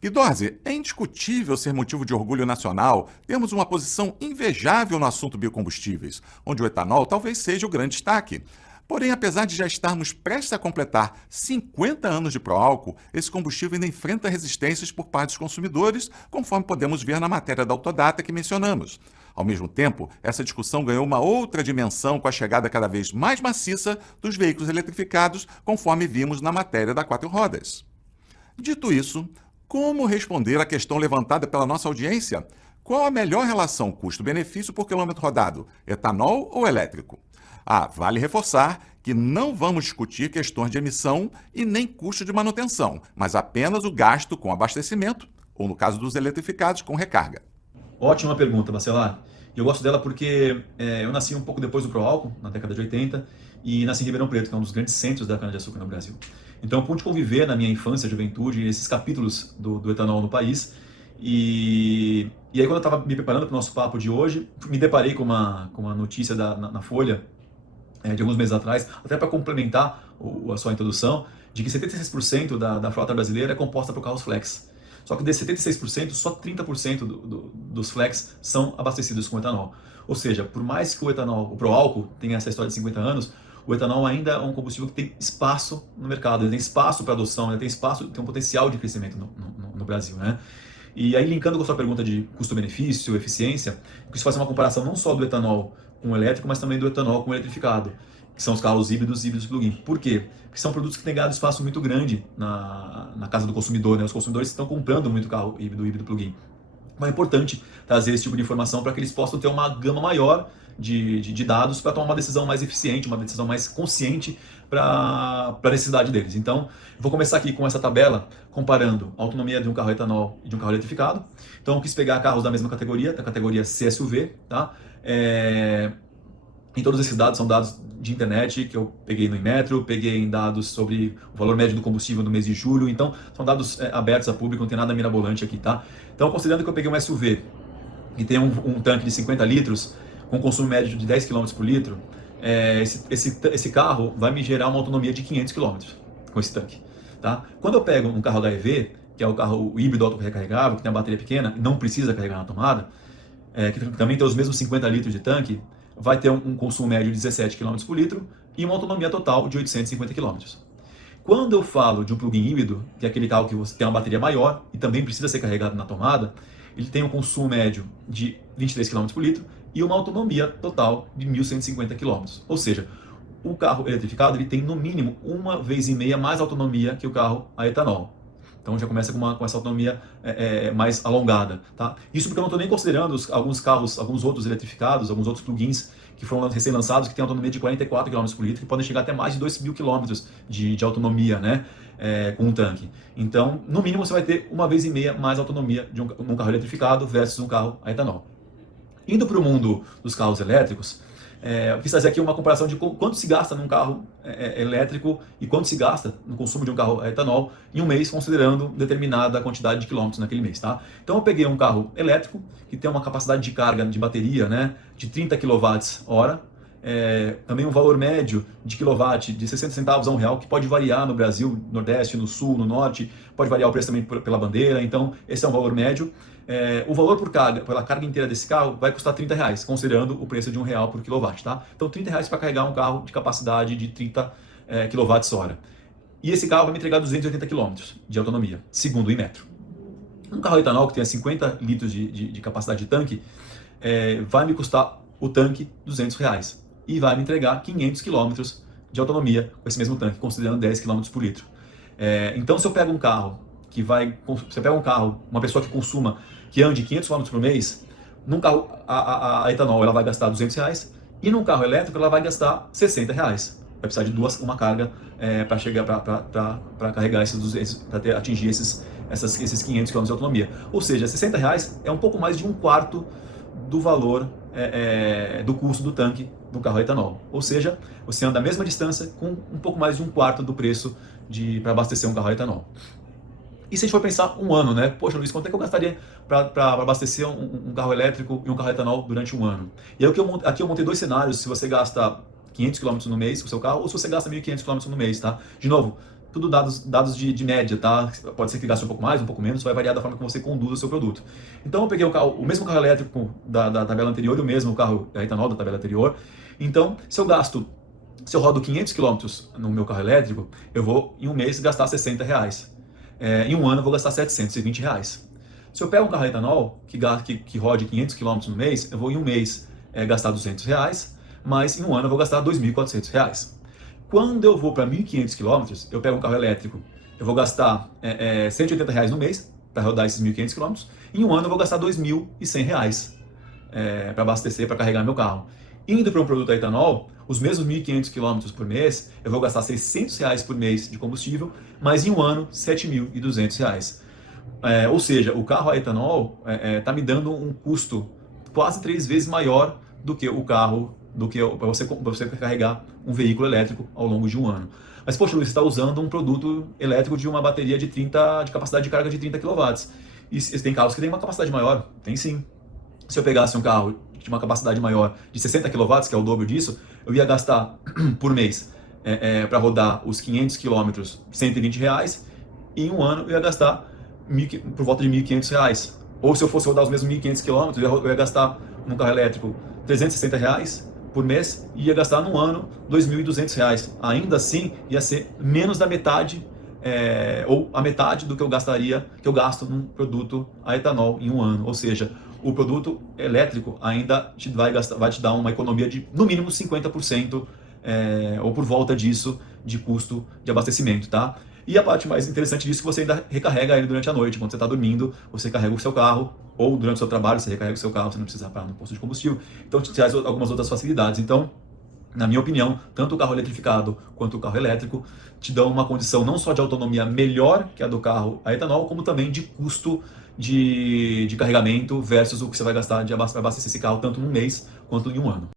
Guidorzi, é indiscutível ser motivo de orgulho nacional termos uma posição invejável no assunto biocombustíveis, onde o etanol talvez seja o grande destaque. Porém, apesar de já estarmos prestes a completar 50 anos de pró-álcool, esse combustível ainda enfrenta resistências por parte dos consumidores, conforme podemos ver na matéria da Autodata que mencionamos. Ao mesmo tempo, essa discussão ganhou uma outra dimensão com a chegada cada vez mais maciça dos veículos eletrificados, conforme vimos na matéria da Quatro Rodas. Dito isso, como responder à questão levantada pela nossa audiência? Qual a melhor relação custo-benefício por quilômetro rodado, etanol ou elétrico? Vale reforçar que não vamos discutir questões de emissão e nem custo de manutenção, mas apenas o gasto com abastecimento, ou no caso dos eletrificados, com recarga. Ótima pergunta, Bacelar. Eu gosto dela porque eu nasci um pouco depois do pró-álcool, na década de 80, e nasci em Ribeirão Preto, que é um dos grandes centros da cana-de-açúcar no Brasil. Então eu pude conviver na minha infância, juventude, esses capítulos do etanol no país. E aí quando eu estava me preparando para o nosso papo de hoje, me deparei com uma notícia na Folha, de alguns meses atrás, até para complementar a sua introdução, de que 76% da frota brasileira é composta por carros flex. Só que desses 76%, só 30% dos flex são abastecidos com etanol. Ou seja, por mais que o pró-álcool tenha essa história de 50 anos, o etanol ainda é um combustível que tem espaço no mercado, ele tem espaço para adoção, ele tem um potencial de crescimento no Brasil, né? E aí, linkando com a sua pergunta de custo-benefício, eficiência, eu quis fazer uma comparação não só do etanol com o elétrico, mas também do etanol com o eletrificado, que são os carros híbridos e híbridos plug-in. Por quê? Porque são produtos que têm ganhado espaço muito grande na casa do consumidor, né? Os consumidores estão comprando muito carro híbrido plug-in. Então é importante trazer esse tipo de informação para que eles possam ter uma gama maior de dados para tomar uma decisão mais eficiente, uma decisão mais consciente para a necessidade deles. Então, eu vou começar aqui com essa tabela comparando a autonomia de um carro etanol e de um carro eletrificado. Então, eu quis pegar carros da mesma categoria, da categoria CSUV, tá? E todos esses dados são dados de internet que eu peguei no Inmetro, peguei em dados sobre o valor médio do combustível no mês de julho, então são dados abertos a público, não tem nada mirabolante aqui, tá? Então, considerando que eu peguei um SUV que tem um tanque de 50 litros, com consumo médio de 10 km por litro, esse carro vai me gerar uma autonomia de 500 km com esse tanque, tá? Quando eu pego um carro HEV, que é o carro híbrido auto-recarregável, que tem a bateria pequena e não precisa carregar na tomada, que também tem os mesmos 50 litros de tanque, vai ter um consumo médio de 17 km por litro e uma autonomia total de 850 km. Quando eu falo de um plug-in híbrido, que é aquele carro que você tem uma bateria maior e também precisa ser carregado na tomada, ele tem um consumo médio de 23 km por litro e uma autonomia total de 1.150 km. Ou seja, o carro eletrificado ele tem no mínimo 1,5 vezes mais autonomia que o carro a etanol. Então já começa com essa autonomia mais alongada, tá? Isso porque eu não estou nem considerando alguns carros, alguns outros eletrificados, alguns outros plugins que foram recém-lançados, que têm autonomia de 44 km por litro, que podem chegar até mais de 2.000 km de autonomia, né? Com um tanque. Então, no mínimo, você vai ter 1,5 vezes mais autonomia de um carro eletrificado versus um carro a etanol. Indo para o mundo dos carros elétricos, eu quis fazer aqui uma comparação de quanto se gasta num carro elétrico e quanto se gasta no consumo de um carro a etanol em um mês, considerando determinada quantidade de quilômetros naquele mês, tá? Então eu peguei um carro elétrico que tem uma capacidade de carga de bateria, né, de 30 kWh, também um valor médio de quilowatt de 60 centavos a R$1, que pode variar no Brasil, no Nordeste, no Sul, no Norte, pode variar o preço também pela bandeira, então esse é um valor médio. O valor pela carga inteira desse carro vai custar R$30, considerando o preço de R$1 por quilowatt, tá? Então R$30 para carregar um carro de capacidade de 30 kWh. E esse carro vai me entregar 280 km de autonomia, segundo o Inmetro. Um carro etanol que tenha 50 litros de capacidade de tanque, vai me custar o tanque R$200 e vai me entregar 500 km de autonomia com esse mesmo tanque, considerando 10 km por litro. Então, se eu pego um carro uma pessoa que ande 500 km por mês, num carro a etanol ela vai gastar R$200 e num carro elétrico ela vai gastar R$60. Vai precisar de uma carga para carregar esses 200, para atingir esses 500 km de autonomia. Ou seja, R$60 é um pouco mais de um quarto do valor do custo do tanque do carro a etanol. Ou seja, você anda a mesma distância com um pouco mais de um quarto do preço para abastecer um carro a etanol. E se a gente for pensar um ano, né? Poxa, Luiz, quanto é que eu gastaria para abastecer um carro elétrico e um carro etanol durante um ano? E aí, aqui eu montei dois cenários, se você gasta 500 km no mês com o seu carro ou se você gasta 1.500 km no mês, tá? De novo, tudo dados de média, tá? Pode ser que gaste um pouco mais, um pouco menos, vai variar da forma que você conduz o seu produto. Então eu peguei o mesmo carro elétrico da tabela anterior e o mesmo carro etanol da tabela anterior. Então, se eu rodo 500 km no meu carro elétrico, eu vou em um mês gastar R$60. Em um ano eu vou gastar R$720. Se eu pego um carro etanol que rode 500 km no mês, eu vou em um mês gastar R$200, mas em um ano eu vou gastar R$2.400. Quando eu vou para 1.500 km, eu pego um carro elétrico, eu vou gastar R$180 no mês para rodar esses 1.500 km, e em um ano eu vou gastar R$2.100 para abastecer, para carregar meu carro. Indo para um produto a etanol, os mesmos 1.500 km por mês, eu vou gastar R$600 por mês de combustível, mas em um ano, R$7.200. Ou seja, o carro a etanol está me dando um custo quase 3 vezes maior do que o carro, para você carregar um veículo elétrico ao longo de um ano. Mas, poxa, Luiz, você está usando um produto elétrico de uma bateria de capacidade de carga de 30 kW. E tem carros que têm uma capacidade maior? Tem sim. Se eu pegasse um carro de uma capacidade maior de 60 kW, que é o dobro disso, eu ia gastar por mês para rodar os 500 km R$120, e em um ano eu ia gastar por volta de R$1.500. Ou se eu fosse rodar os mesmos 1.500 km, eu ia gastar num carro elétrico R$360 por mês e ia gastar num ano R$2.200. Ainda assim, ia ser menos da metade, ou a metade do que eu gasto num produto a etanol em um ano. Ou seja, o produto elétrico ainda vai te dar uma economia de no mínimo 50%, ou por volta disso, de custo de abastecimento, tá? E a parte mais interessante disso é que você ainda recarrega ele durante a noite. Quando você está dormindo, você carrega o seu carro, ou durante o seu trabalho você recarrega o seu carro, você não precisa parar no posto de combustível. Então te traz algumas outras facilidades. Então, na minha opinião, tanto o carro eletrificado quanto o carro elétrico te dão uma condição não só de autonomia melhor que a do carro a etanol, como também de custo de carregamento versus o que você vai gastar para abastecer esse carro tanto num mês quanto em um ano.